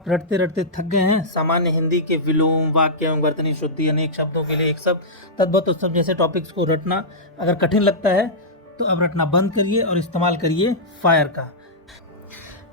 रटते रटते थक गए हैं। सामान्य हिंदी के विलोम, वाक्य एवं वर्तनी शुद्धि, अनेक शब्दों के लिए एक शब्द, तद्भव उत्सव जैसे टॉपिक्स को रटना अगर कठिन लगता है तो अब रटना बंद करिए और इस्तेमाल करिए फायर का।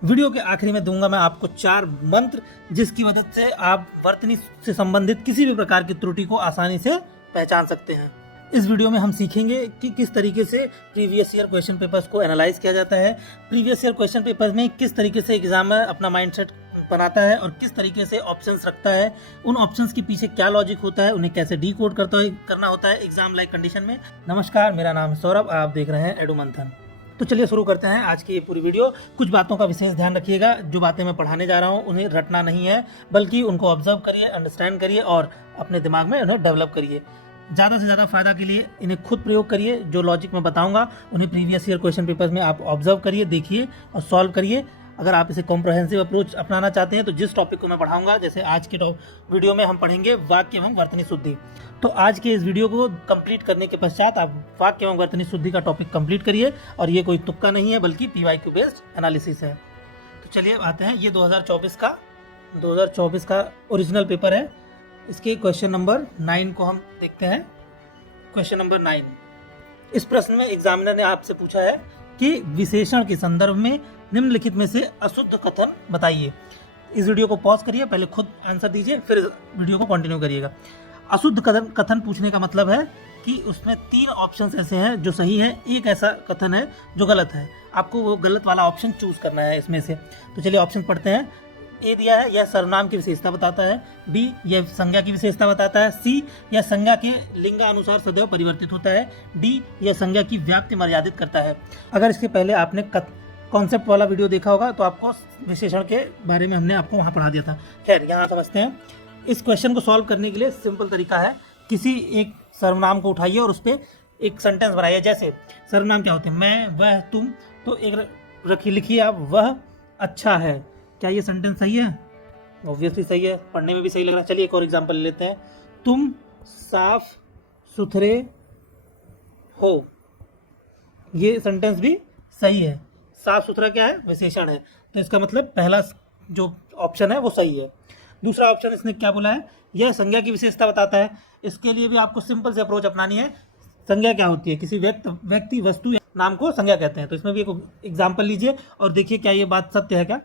वीडियो के आखिरी में दूंगा मैं आपको 4 मंत्र, जिसकी मदद से आप वर्तनी से संबंधित किसी भी प्रकार की त्रुटि को आसानी से पहचान सकते हैं। इस वीडियो में हम सीखेंगे कि किस तरीके से प्रीवियस ईयर क्वेश्चन पेपर्स को एनालाइज किया जाता है, प्रीवियस ईयर क्वेश्चन पेपर्स में किस तरीके से एग्जामर अपना माइंडसेट बनाता है और किस तरीके से ऑप्शंस रखता है, उन ऑप्शंस के पीछे क्या लॉजिक होता है, उन्हें कैसे डीकोड करना होता है एग्जाम लाइक कंडीशन में। नमस्कार, मेरा नाम है सौरभ, आप देख रहे हैं एडू मंथन। तो चलिए शुरू करते हैं आज की ये पूरी वीडियो। कुछ बातों का विशेष ध्यान रखिएगा। जो बातें मैं पढ़ाने जा रहा हूँ उन्हें रटना नहीं है, बल्कि उनको ऑब्जर्व करिए, अंडरस्टैंड करिए और अपने दिमाग में उन्हें डेवलप करिए। ज़्यादा से ज़्यादा फायदा के लिए इन्हें खुद प्रयोग करिए। जो लॉजिक मैं बताऊंगा उन्हें प्रीवियस ईयर क्वेश्चन पेपर्स में आप ऑब्जर्व करिए, देखिए और सॉल्व करिए। अगर आप इसे कॉम्प्रहेंसिव अप्रोच अपनाना चाहते हैं तो जिस टॉपिक को मैं पढ़ाऊंगा, जैसे आज के वीडियो में हम पढ़ेंगे वाक्य एवं वर्तनी शुद्धि, तो आज के इस वीडियो को कंप्लीट करने के पश्चात आप वाक्य एवं वर्तनी शुद्धि का टॉपिक कंप्लीट करिए। और ये कोई तुक्का नहीं है, बल्कि PYQ बेस्ड एनालिसिस है। तो चलिए आते हैं, ये 2024 का ओरिजिनल पेपर है। इसके क्वेश्चन नंबर 9 को हम देखते हैं। क्वेश्चन नंबर 9, इस प्रश्न में एग्जामिनर ने आपसे पूछा है कि विशेषण के संदर्भ में निम्नलिखित में से अशुद्ध कथन बताइए। इस वीडियो को पॉज करिए, पहले खुद आंसर दीजिए, फिर वीडियो को कंटिन्यू करिएगा। अशुद्ध कथन पूछने का मतलब है कि उसमें 3 ऑप्शंस ऐसे हैं जो सही है, एक ऐसा कथन है जो गलत है। आपको वो गलत वाला ऑप्शन चूज करना है इसमें से। तो चलिए ऑप्शन पढ़ते हैं। ए दिया है, यह सर्वनाम की विशेषता बताता है। बी, यह संज्ञा की विशेषता बताता है। सी, यह संज्ञा के लिंगानुसार सदैव परिवर्तित होता है। डी, यह संज्ञा की व्याप्ति मर्यादित करता है। अगर इसके पहले आपने कॉन्सेप्ट वाला वीडियो देखा होगा तो आपको विशेषण के बारे में हमने आपको वहाँ पढ़ा दिया था। खैर, यहाँ समझते हैं। इस क्वेश्चन को सॉल्व करने के लिए सिंपल तरीका है, किसी एक सर्वनाम को उठाइए और उस पर एक सेंटेंस बनाइए। जैसे सर्वनाम क्या होते हैं, मैं, वह, तुम, तो एक लिखिए आप, वह अच्छा है। क्या ये सेंटेंस सही है? ऑब्वियसली सही है, पढ़ने में भी सही लग रहा है। चलिए एक और एग्जांपल ले लेते हैं। तुम साफ सुथरे हो, ये सेंटेंस भी सही है। साफ सुथरा क्या है? विशेषण है, तो इसका मतलब पहला जो ऑप्शन है वो सही है। दूसरा ऑप्शन इसने क्या बोला है, यह संज्ञा की विशेषता बताता है। इसके लिए भी आपको सिंपल से अप्रोच अपनानी है। संज्ञा क्या होती है? किसी व्यक्ति, वस्तु या नाम को संज्ञा कहते हैं। तो इसमें भी एक एग्जाम्पल लीजिए और देखिए क्या ये बात सत्य है क्या।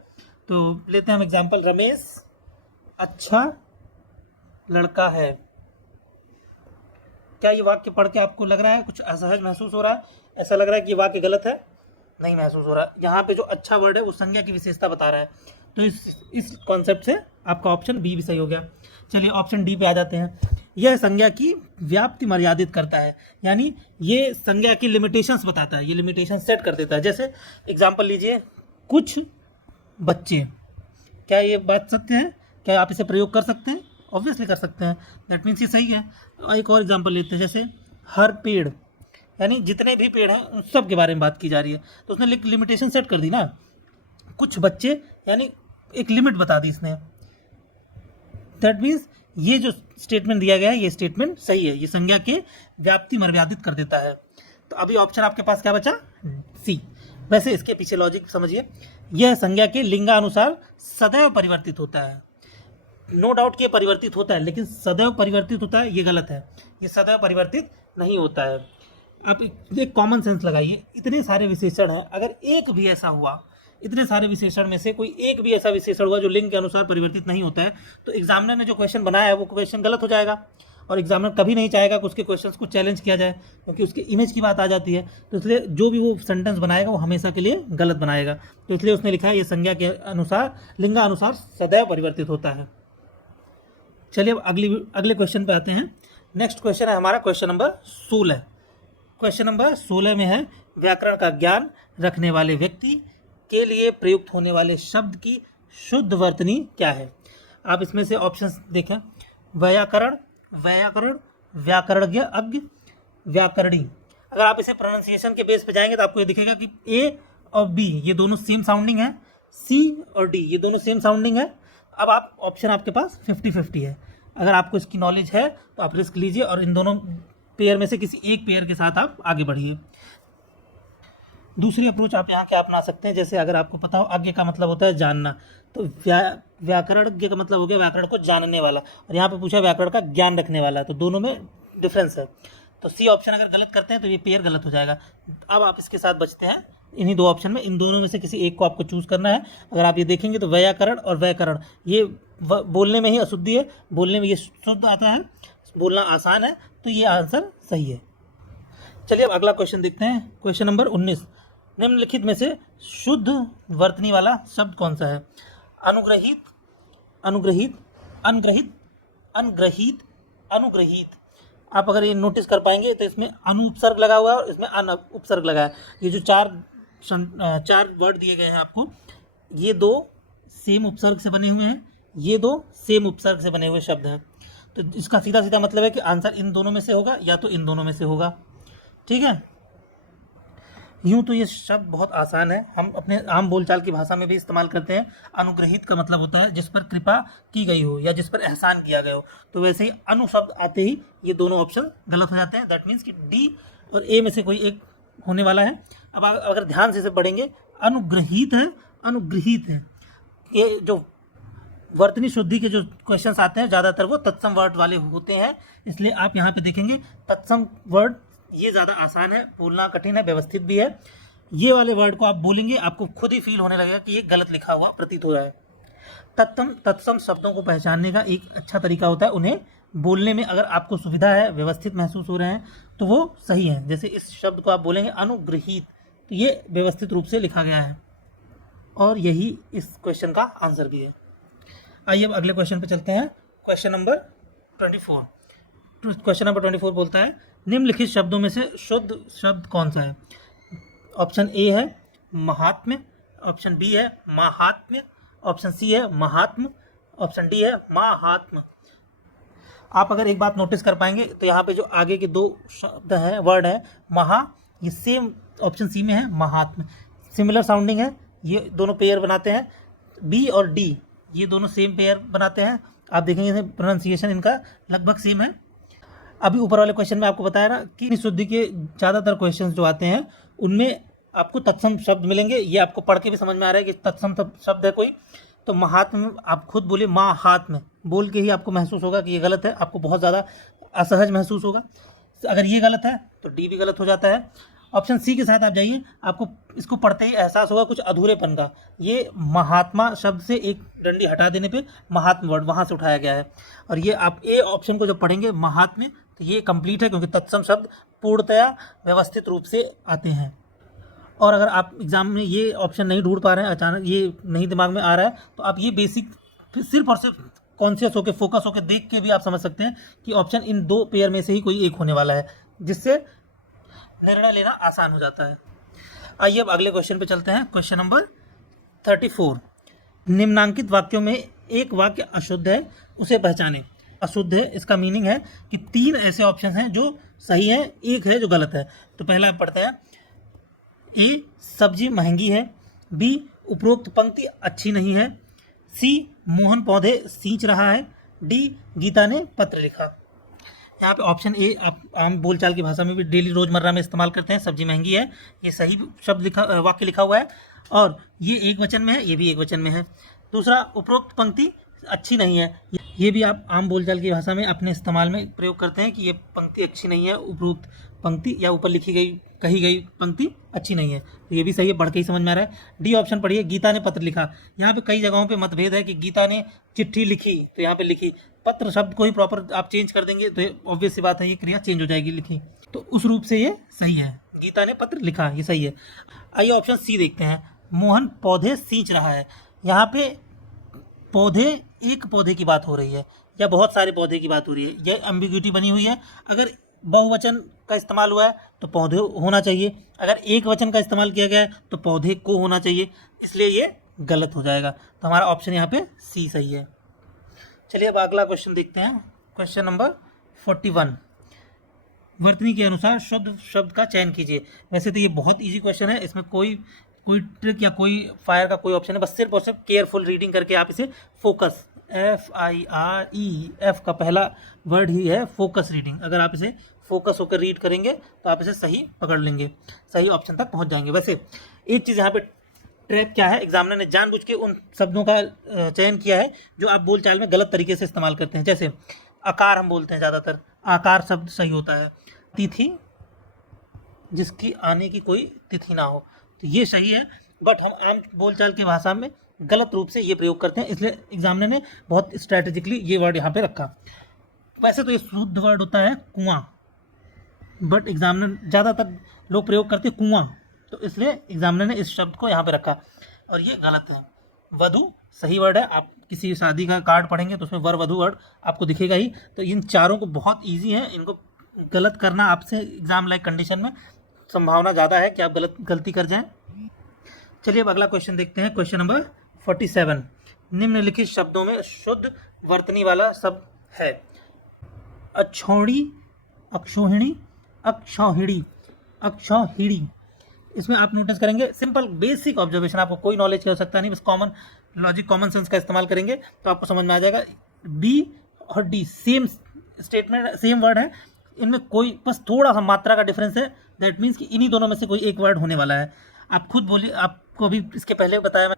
तो लेते हैं हम एग्जाम्पल, रमेश अच्छा लड़का है। क्या ये वाक्य पढ़ के आपको लग रहा है कुछ असहज महसूस हो रहा है? ऐसा लग रहा है कि ये वाक्य गलत है? नहीं महसूस हो रहा। यहाँ पे जो अच्छा वर्ड है वो संज्ञा की विशेषता बता रहा है। तो इस कॉन्सेप्ट से आपका ऑप्शन बी भी सही हो गया। चलिए ऑप्शन डी पे आ जाते हैं। यह संज्ञा की व्याप्ति मर्यादित करता है, यानी ये संज्ञा की लिमिटेशंस बताता है, ये लिमिटेशन सेट कर देता है। जैसे एग्जाम्पल लीजिए, कुछ बच्चे। क्या ये बात सत्य है? क्या आप इसे प्रयोग कर सकते हैं? ऑब्वियसली कर सकते हैं, दैट मीन्स ये सही है। एक और एग्जाम्पल लेते हैं, जैसे हर पेड़, यानी जितने भी पेड़ हैं उन सब के बारे में बात की जा रही है। तो उसने लिमिटेशन सेट कर दी ना, कुछ बच्चे, यानी एक लिमिट बता दी इसने। दैट मीन्स ये जो स्टेटमेंट दिया गया है ये स्टेटमेंट सही है, ये संज्ञा के व्याप्ति मर्यादित कर देता है। तो अभी ऑप्शन आपके पास क्या बचा? सी। वैसे इसके पीछे लॉजिक समझिए, यह संज्ञा के लिंगानुसार सदैव परिवर्तित होता है। नो डाउट कि परिवर्तित होता है, लेकिन सदैव परिवर्तित होता है ये गलत है। ये सदैव परिवर्तित नहीं होता है। आप एक कॉमन सेंस लगाइए, इतने सारे विशेषण हैं, अगर एक भी ऐसा हुआ, इतने सारे विशेषण में से कोई एक भी ऐसा विशेषण हुआ जो लिंग के अनुसार परिवर्तित नहीं होता है, तो एग्जामिनर ने जो क्वेश्चन बनाया है वो क्वेश्चन गलत हो जाएगा। और एग्जामिनर कभी नहीं चाहेगा कि उसके क्वेश्चंस को चैलेंज किया जाए, क्योंकि उसके इमेज की बात आ जाती है। तो इसलिए जो भी वो सेंटेंस बनाएगा वो हमेशा के लिए गलत बनाएगा। तो इसलिए उसने लिखा है ये संज्ञा के अनुसार, लिंगानुसार सदैव परिवर्तित होता है। चलिए अब अगले क्वेश्चन पे आते हैं। नेक्स्ट क्वेश्चन है हमारा क्वेश्चन नंबर 16। क्वेश्चन नंबर 16 में है, व्याकरण का ज्ञान रखने वाले व्यक्ति के लिए प्रयुक्त होने वाले शब्द की शुद्ध वर्तनी क्या है। आप इसमें से ऑप्शंस देखें, व्याकरण, व्याकरणज्ञ, अज्ञ, व्याकरणी। अगर आप इसे प्रोनाउंसिएशन के बेस पे जाएंगे तो आपको ये दिखेगा कि ए और बी ये दोनों सेम साउंडिंग है, सी और डी ये दोनों सेम साउंडिंग है। अब आप ऑप्शन आपके पास 50-50 है। अगर आपको इसकी नॉलेज है तो आप रिस्क लीजिए और इन दोनों पेयर में से किसी एक पेयर के साथ आप आगे बढ़िए। दूसरी अप्रोच आप यहाँ क्या अपना सकते हैं, जैसे अगर आपको पता हो अज्ञ का मतलब होता है जानना, तो व्याकरणज्ञ का मतलब हो गया व्याकरण को जानने वाला, और यहाँ पे पूछा व्याकरण का ज्ञान रखने वाला, तो दोनों में डिफरेंस है। तो सी ऑप्शन अगर गलत करते हैं तो ये पेयर गलत हो जाएगा। अब आप इसके साथ बचते हैं इन्हीं दो ऑप्शन में, इन दोनों में से किसी एक को आपको चूज करना है। अगर आप ये देखेंगे तो व्याकरण और व्याकरण ये बोलने में ही अशुद्धि है, बोलने में ये शुद्ध आता है, बोलना आसान है, तो ये आंसर सही है। चलिए अब अगला क्वेश्चन देखते हैं। क्वेश्चन नंबर 19, निम्नलिखित में से शुद्ध वर्तनी वाला शब्द कौन सा है? अनुग्रहित, अनुग्रहित, अनग्रहित, अनग्रहित, अनुग्रहित। आप अगर ये नोटिस कर पाएंगे तो इसमें अनु उपसर्ग लगा हुआ है और इसमें अन उपसर्ग लगा है। ये जो चार वर्ड दिए गए हैं आपको, ये दो सेम उपसर्ग से बने हुए हैं, ये दो सेम उपसर्ग से बने हुए शब्द हैं। तो इसका सीधा सीधा मतलब है कि आंसर इन दोनों में से होगा या तो इन दोनों में से होगा। ठीक है, यूं तो ये शब्द बहुत आसान है, हम अपने आम बोलचाल की भाषा में भी इस्तेमाल करते हैं। अनुग्रहित का मतलब होता है जिस पर कृपा की गई हो या जिस पर एहसान किया गया हो। तो वैसे ही अनु शब्द आते ही ये दोनों ऑप्शन गलत हो जाते हैं। दैट मीन्स कि डी और ए में से कोई एक होने वाला है। अब अगर ध्यान से इसे पढ़ेंगे, अनुग्रहित है, अनुग्रहित है, ये जो वर्तनी शुद्धि के जो क्वेश्चंस आते हैं ज़्यादातर वो तत्सम वर्ड वाले होते हैं, इसलिए आप यहाँ पे देखेंगे तत्सम वर्ड ये ज़्यादा आसान है, बोलना कठिन है, व्यवस्थित भी है। ये वाले वर्ड को आप बोलेंगे आपको खुद ही फील होने लगेगा कि ये गलत लिखा हुआ प्रतीत हो रहा है। तत्सम शब्दों को पहचानने का एक अच्छा तरीका होता है, उन्हें बोलने में अगर आपको सुविधा है, व्यवस्थित महसूस हो रहे हैं तो वो सही है। जैसे इस शब्द को आप बोलेंगे अनुग्रहित, तो ये व्यवस्थित रूप से लिखा गया है और यही इस क्वेश्चन का आंसर भी है। आइए अब अगले क्वेश्चन पे चलते हैं। Question number 24। क्वेश्चन नंबर 24 बोलता है निम्नलिखित शब्दों में से शुद्ध शब्द कौन सा है? ऑप्शन ए है महात्म्य, ऑप्शन बी है महात्म्य, ऑप्शन सी है महात्म, ऑप्शन डी है महात्म। आप अगर एक बात नोटिस कर पाएंगे तो यहाँ पे जो आगे के दो शब्द है, वर्ड है महा, ये सेम ऑप्शन सी में है महात्म, सिमिलर साउंडिंग है, ये दोनों पेयर बनाते हैं। बी और डी ये दोनों सेम पेयर बनाते हैं। आप देखेंगे प्रोनाउंसिएशन इनका लगभग सेम है। अभी ऊपर वाले क्वेश्चन में आपको बताया ना कि शुद्धि के ज़्यादातर क्वेश्चंस जो आते हैं उनमें आपको तत्सम शब्द मिलेंगे। ये आपको पढ़ के भी समझ में आ रहा है कि तत्सम शब्द है कोई। तो महात्म आप खुद बोलिए, महात्म बोल के ही आपको महसूस होगा कि ये गलत है, आपको बहुत ज़्यादा असहज महसूस होगा। अगर ये गलत है तो डी भी गलत हो जाता है। ऑप्शन सी के साथ आप जाइए, आपको इसको पढ़ते ही एहसास होगा कुछ अधूरेपन का। ये महात्मा शब्द से एक डंडी हटा देने पे महात्म वर्ड वहाँ से उठाया गया है। और ये आप ए ऑप्शन को जब पढ़ेंगे महात्म्य, तो ये कंप्लीट है क्योंकि तत्सम शब्द पूर्णतया व्यवस्थित रूप से आते हैं। और अगर आप एग्जाम में ये ऑप्शन नहीं ढूंढ पा रहे हैं, अचानक ये नहीं दिमाग में आ रहा है, तो आप ये बेसिक सिर्फ और सिर्फ कॉन्शियस होकर, फोकस होकर देख के भी आप समझ सकते हैं कि ऑप्शन इन दो पेयर में से ही कोई एक होने वाला है, जिससे निर्णय लेना आसान हो जाता है। आइए अब अगले क्वेश्चन पे चलते हैं। Question number 34। निम्नांकित वाक्यों में एक वाक्य अशुद्ध है, उसे पहचानें। अशुद्ध है इसका मीनिंग है कि तीन ऐसे ऑप्शन हैं जो सही है, एक है जो गलत है। तो पहला आप पढ़ते हैं, ए सब्जी महंगी है, बी उपरोक्त पंक्ति अच्छी नहीं है, सी मोहन पौधे सींच रहा है, डी गीता ने पत्र लिखा। यहाँ पे ऑप्शन ए आप आम बोलचाल की भाषा में भी डेली रोजमर्रा में इस्तेमाल करते हैं, सब्जी महंगी है, ये सही शब्द वाक्य लिखा हुआ है और ये एक वचन में है, ये भी एक वचन में है। दूसरा उपरोक्त पंक्ति अच्छी नहीं है, ये भी आप आम बोलचाल की भाषा में अपने इस्तेमाल में प्रयोग करते हैं कि ये पंक्ति अच्छी नहीं है, उपरोक्त पंक्ति या ऊपर लिखी गई कही गई पंक्ति अच्छी नहीं है, तो ये भी सही है, पढ़ के ही समझ में आ रहा है। डी ऑप्शन पढ़िए, गीता ने पत्र लिखा। यहाँ पे कई जगहों पे मतभेद है कि गीता ने चिट्ठी लिखी, तो यहाँ पे लिखी, पत्र शब्द को ही प्रॉपर आप चेंज कर देंगे तो ऑब्वियस सी बात है ये क्रिया चेंज हो जाएगी, लिखी, तो उस रूप से ये सही है, गीता ने पत्र लिखा, ये सही है। आइए ऑप्शन सी देखते हैं, मोहन पौधे सींच रहा है। यहाँ पे पौधे, एक पौधे की बात हो रही है या बहुत सारे पौधे की बात हो रही है, यह एम्बिग्युइटी बनी हुई है। अगर बहुवचन का इस्तेमाल हुआ है तो पौधे होना चाहिए, अगर एक वचन का इस्तेमाल किया गया है तो पौधे को होना चाहिए, इसलिए ये गलत हो जाएगा। तो हमारा ऑप्शन यहाँ पे सी सही है। चलिए अब अगला क्वेश्चन देखते हैं। Question number 41। वर्तनी के अनुसार शुद्ध शब्द का चयन कीजिए। वैसे तो ये बहुत इजी क्वेश्चन है, इसमें कोई ट्रिक या कोई फायर का कोई ऑप्शन है, बस सिर्फ और सिर्फ केयरफुल रीडिंग करके आप इसे फोकस, FIREF का पहला वर्ड ही है फोकस रीडिंग, अगर आप इसे फोकस होकर रीड करेंगे तो आप इसे सही पकड़ लेंगे, सही ऑप्शन तक पहुंच जाएंगे। वैसे एक चीज़ यहाँ पे ट्रैप क्या है, एग्जामिनर ने जानबूझ के उन शब्दों का चयन किया है जो आप बोलचाल में गलत तरीके से इस्तेमाल करते हैं। जैसे आकार हम बोलते हैं ज़्यादातर, आकार शब्द सही होता है। तिथि, जिसकी आने की कोई तिथि ना हो, तो ये सही है, बट हम आम बोलचाल की भाषा में गलत रूप से ये प्रयोग करते हैं, इसलिए एग्जामिनर ने बहुत स्ट्रैटेजिकली ये वर्ड यहाँ पे रखा। वैसे तो ये शुद्ध वर्ड होता है कुआं, बट एग्जामिनर ज़्यादातर लोग प्रयोग करते हैं कुआं, तो इसलिए एग्जामिनर ने इस शब्द को यहाँ पे रखा और ये गलत है। वधु सही वर्ड है, आप किसी शादी का कार्ड पढ़ेंगे तो उसमें वर वधु वर्ड आपको दिखेगा ही। तो इन चारों को बहुत ईजी है, इनको गलत करना आपसे एग्जाम लाइक कंडीशन में संभावना ज़्यादा है कि आप गलती कर जाएं। चलिए अब अगला क्वेश्चन देखते हैं, क्वेश्चन नंबर 47। निम्नलिखित शब्दों में शुद्ध वर्तनी वाला शब्द है। अक्षौहिणी, अक्षौहिणी, अक्षौहिणी, अक्षौहिणी। इसमें आप नोटिस करेंगे सिंपल बेसिक ऑब्जर्वेशन, आपको कोई नॉलेज की आवश्यकता नहीं, बस कॉमन लॉजिक कॉमन सेंस का इस्तेमाल करेंगे तो आपको समझ में आ जाएगा। बी और D same statement, same word है, इनमें कोई बस थोड़ा सा मात्रा का डिफरेंस है। दैट मीन्स कि इन्हीं दोनों में से कोई एक वर्ड होने वाला है। आप खुद बोलिए, आपको अभी इसके पहले बताया मैं,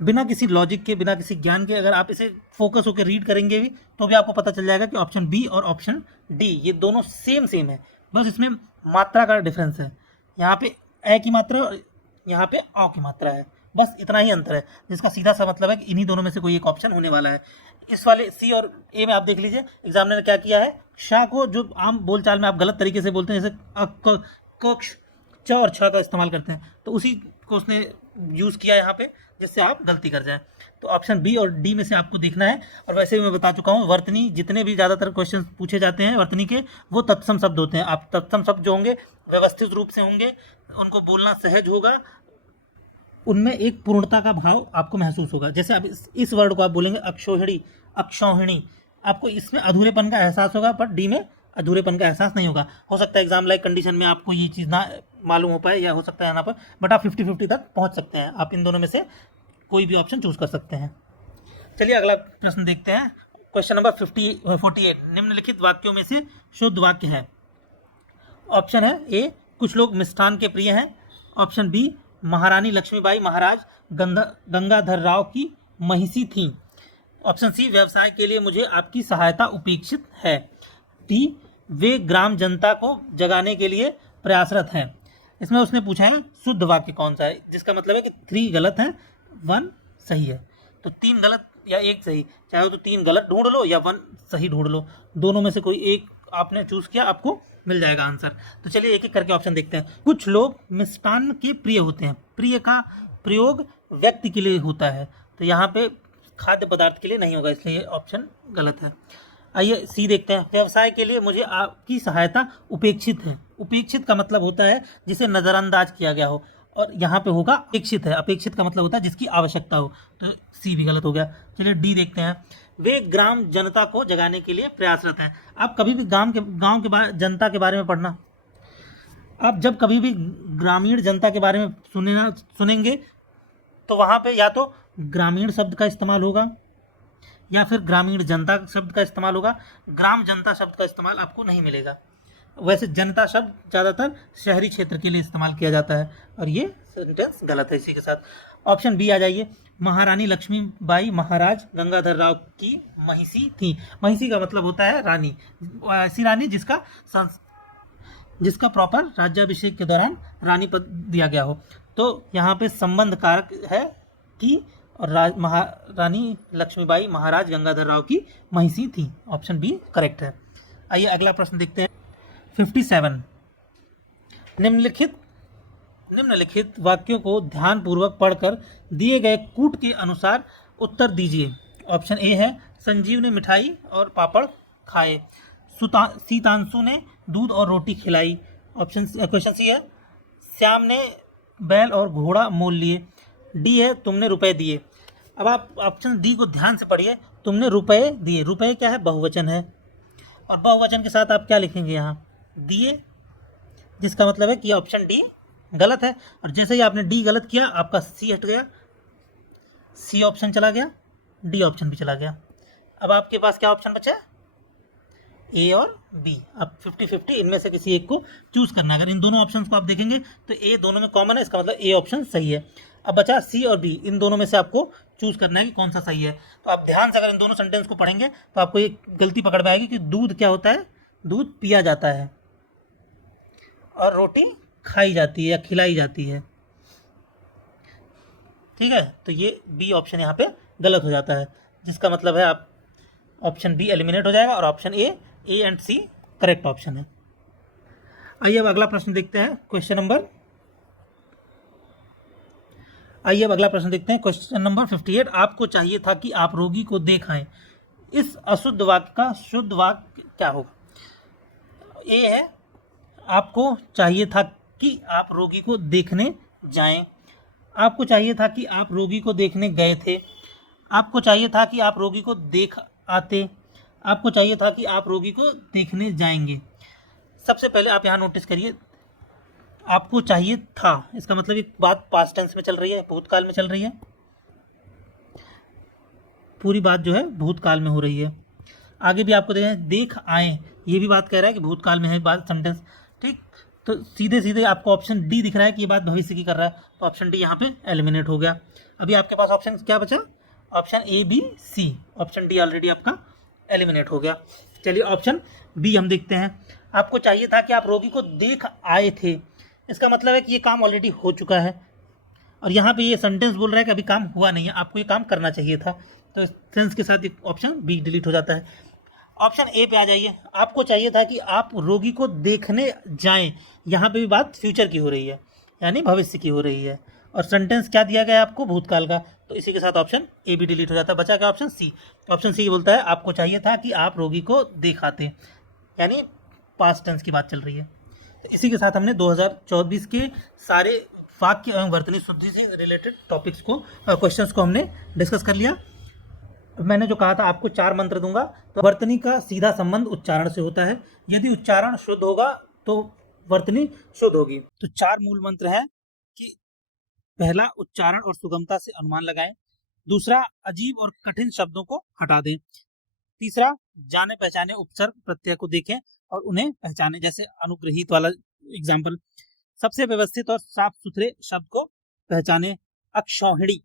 बिना किसी लॉजिक के, बिना किसी ज्ञान के अगर आप इसे फोकस होकर रीड करेंगे भी तो भी आपको पता चल जाएगा कि ऑप्शन बी और ऑप्शन डी ये दोनों सेम है, बस इसमें मात्रा का डिफरेंस है। यहाँ पे ए की मात्रा और यहाँ पे औ की मात्रा है, बस इतना ही अंतर है, जिसका सीधा सा मतलब है कि इन्हीं दोनों में से कोई एक ऑप्शन होने वाला है। इस वाले सी और ए में आप देख लीजिए एग्जामिनर ने क्या किया है, शाह को जो आम बोलचाल में आप गलत तरीके से बोलते हैं, जैसे कक्ष, च और छ का इस्तेमाल करते हैं, तो उसी को उसने यूज़ किया यहाँ पे, जिससे आप गलती कर जाएं। तो ऑप्शन बी और डी में से आपको देखना है। और वैसे भी मैं बता चुका हूँ, वर्तनी जितने भी ज़्यादातर क्वेश्चन पूछे जाते हैं वर्तनी के, वो तत्सम शब्द होते हैं। आप तत्सम शब्द जो होंगे व्यवस्थित रूप से होंगे, उनको बोलना सहज होगा, उनमें एक पूर्णता का भाव आपको महसूस होगा। जैसे अब इस वर्ड को आप बोलेंगे अक्षौहिणी, अक्षौहिणी, आपको इसमें अधूरेपन का एहसास होगा, पर डी में अधूरेपन का एहसास नहीं होगा। हो सकता है एग्जाम लाइक कंडीशन में आपको ये चीज़ ना मालूम हो पाए, या हो सकता है यहाँ पर, बट आप 50-50 तक पहुँच सकते हैं। आप इन दोनों में से कोई भी ऑप्शन चूज कर सकते हैं। चलिए अगला प्रश्न देखते हैं, क्वेश्चन नंबर 48। निम्नलिखित वाक्यों में से शुद्ध वाक्य है। ऑप्शन है ए, कुछ लोग मिष्ठान के प्रिय हैं। ऑप्शन बी, महारानी लक्ष्मीबाई महाराज गंगाधर राव की महिषी थीं। ऑप्शन सी, व्यवसाय के लिए मुझे आपकी सहायता अपेक्षित है। डी, वे ग्राम जनता को जगाने के लिए प्रयासरत हैं। इसमें उसने पूछा है शुद्ध वाक्य कौन सा है, जिसका मतलब है कि 3 गलत है, 1 सही है। तो 3 गलत या 1 सही, चाहे तो 3 गलत ढूंढ लो या 1 सही ढूंढ लो, दोनों में से कोई एक आपने चूज किया, आपको मिल जाएगा आंसर। तो चलिए एक एक करके ऑप्शन देखते हैं। कुछ लोग मिष्टान्न के प्रिय होते हैं, प्रिय का प्रयोग व्यक्ति के लिए होता है, तो यहाँ पे खाद्य पदार्थ के लिए नहीं होगा, इसलिए ऑप्शन गलत है। आइए सी देखते हैं, व्यवसाय के लिए मुझे आपकी सहायता उपेक्षित है। उपेक्षित का मतलब होता है जिसे नज़रअंदाज किया गया हो, और यहाँ पे होगा अपेक्षित है। अपेक्षित का मतलब होता है जिसकी आवश्यकता हो, तो सी भी गलत हो गया। चलिए डी देखते हैं, वे ग्राम जनता को जगाने के लिए प्रयासरत हैं। आप कभी भी गांव के जनता के बारे में पढ़ना, आप जब कभी भी ग्रामीण जनता के बारे में सुनेंगे तो वहाँ पे या तो ग्रामीण शब्द का इस्तेमाल होगा या फिर ग्रामीण जनता शब्द का इस्तेमाल होगा, ग्राम जनता शब्द का इस्तेमाल आपको नहीं मिलेगा। वैसे जनता शब्द ज़्यादातर शहरी क्षेत्र के लिए इस्तेमाल किया जाता है, और ये सेंटेंस गलत है। इसी के साथ ऑप्शन बी आ जाइए, महारानी लक्ष्मीबाई महाराज गंगाधर राव की महिषी थी। महिषी का मतलब होता है रानी, ऐसी रानी जिसका प्रॉपर राज्याभिषेक के दौरान रानी पद दिया गया हो। तो यहाँ पे संबंध कारक है कि और महारानी लक्ष्मीबाई महाराज गंगाधर राव की महिषी थी। ऑप्शन बी करेक्ट है। आइए अगला प्रश्न देखते हैं, 57। निम्नलिखित वाक्यों को ध्यानपूर्वक पढ़कर दिए गए कूट के अनुसार उत्तर दीजिए। ऑप्शन ए है, संजीव ने मिठाई और पापड़ खाए। सीतांशु ने दूध और रोटी खिलाई। क्वेश्चन सी है, श्याम ने बैल और घोड़ा मोल लिए। डी है, तुमने रुपए दिए। अब आप ऑप्शन डी को ध्यान से पढ़िए, तुमने रुपए दिए। रुपए क्या है, बहुवचन है, और बहुवचन के साथ आप क्या लिखेंगे यहाँ, दिए, जिसका मतलब है कि ऑप्शन डी गलत है। और जैसे ही आपने डी गलत किया, आपका सी हट गया, सी ऑप्शन चला गया, डी ऑप्शन भी चला गया। अब आपके पास क्या ऑप्शन बचा, ए और बी। अब 50-50 इनमें से किसी एक को चूज करना है। अगर इन दोनों ऑप्शंस को आप देखेंगे तो ए दोनों में कॉमन है, इसका मतलब ए ऑप्शन सही है। अब बचा सी और बी, इन दोनों में से आपको चूज करना है कि कौन सा सही है। तो आप ध्यान से अगर इन दोनों सेंटेंस को पढ़ेंगे तो आपको एक गलती पकड़ में आएगी कि दूध क्या होता है, दूध पिया जाता है और रोटी खाई जाती है या खिलाई जाती है। ठीक है, तो ये बी ऑप्शन यहाँ पे गलत हो जाता है, जिसका मतलब है आप ऑप्शन बी एलिमिनेट हो जाएगा और option A and C correct option है। आइए अब अगला प्रश्न देखते हैं, क्वेश्चन नंबर 58। आपको चाहिए था कि आप रोगी को देखाएं, इस अशुद्ध वाक्य का शुद्ध वाक्य क्या होगा। ए है, आपको चाहिए था कि आप रोगी को देखने जाएं। आपको चाहिए था कि आप रोगी को देखने गए थे। आपको चाहिए था कि आप रोगी को देख आते। आपको चाहिए था कि आप रोगी को देखने जाएंगे। सबसे पहले आप यहाँ नोटिस करिए, आपको चाहिए था, इसका मतलब एक बात पास्ट टेंस में चल रही है, भूतकाल में चल रही है। पूरी बात जो है भूतकाल में हो रही है। आगे भी आपको देख आए, ये भी बात कह रहा है कि भूतकाल में है बात, सेंटेंस। ठीक, तो सीधे सीधे आपको ऑप्शन डी दिख रहा है कि ये बात भविष्य की कर रहा है, तो ऑप्शन डी यहाँ पे एलिमिनेट हो गया। अभी आपके पास ऑप्शन क्या बचा, option A B C. Option D already आपका एलिमिनेट हो गया। चलिए ऑप्शन बी हम देखते हैं। आपको चाहिए था कि आप रोगी को देख आए थे, इसका मतलब है कि ये काम ऑलरेडी हो चुका है और यहाँ पे ये सेंटेंस बोल रहा है कि अभी काम हुआ नहीं है, आपको ये काम करना चाहिए था। तो इस सेंस के साथ ऑप्शन बी डिलीट हो जाता है। ऑप्शन ए पे आ जाइए। आपको चाहिए था कि आप रोगी को देखने जाएं, यहाँ पे भी बात फ्यूचर की हो रही है, यानी भविष्य की हो रही है और सेंटेंस क्या दिया गया है आपको, भूतकाल का। तो इसी के साथ ऑप्शन ए भी डिलीट हो जाता है। बचा क्या, ऑप्शन सी। ऑप्शन सी बोलता है आपको चाहिए था कि आप रोगी को देखाते, यानी पास्ट टेंस की बात चल रही है। इसी के साथ हमने 2024 के सारे वाक्य एवं वर्तनी शुद्धि से रिलेटेड टॉपिक्स को, क्वेश्चंस को हमने डिस्कस कर लिया। मैंने जो कहा था आपको 4 मंत्र दूंगा, तो वर्तनी का सीधा संबंध उच्चारण से होता है। यदि उच्चारण शुद्ध होगा तो वर्तनी शुद्ध होगी। तो 4 मूल मंत्र हैं कि पहला, उच्चारण और सुगमता से अनुमान लगाएं। दूसरा, अजीब और कठिन शब्दों को हटा दें। तीसरा, जाने पहचाने उपसर्ग प्रत्यय को देखें और उन्हें पहचाने, जैसे अनुग्रहित वाला एग्जाम्पल। सबसे व्यवस्थित और साफ सुथरे शब्द को पहचाने, अक्षौहिणी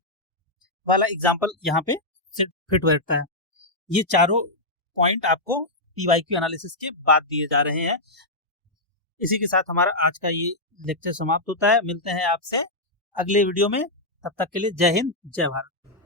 वाला एग्जाम्पल यहाँ पे फिट बैठता है। ये चारों पॉइंट आपको पीवाईक्यू एनालिसिस के बाद दिए जा रहे हैं। इसी के साथ हमारा आज का ये लेक्चर समाप्त होता है। मिलते हैं आपसे अगले वीडियो में, तब तक के लिए जय हिंद जय भारत।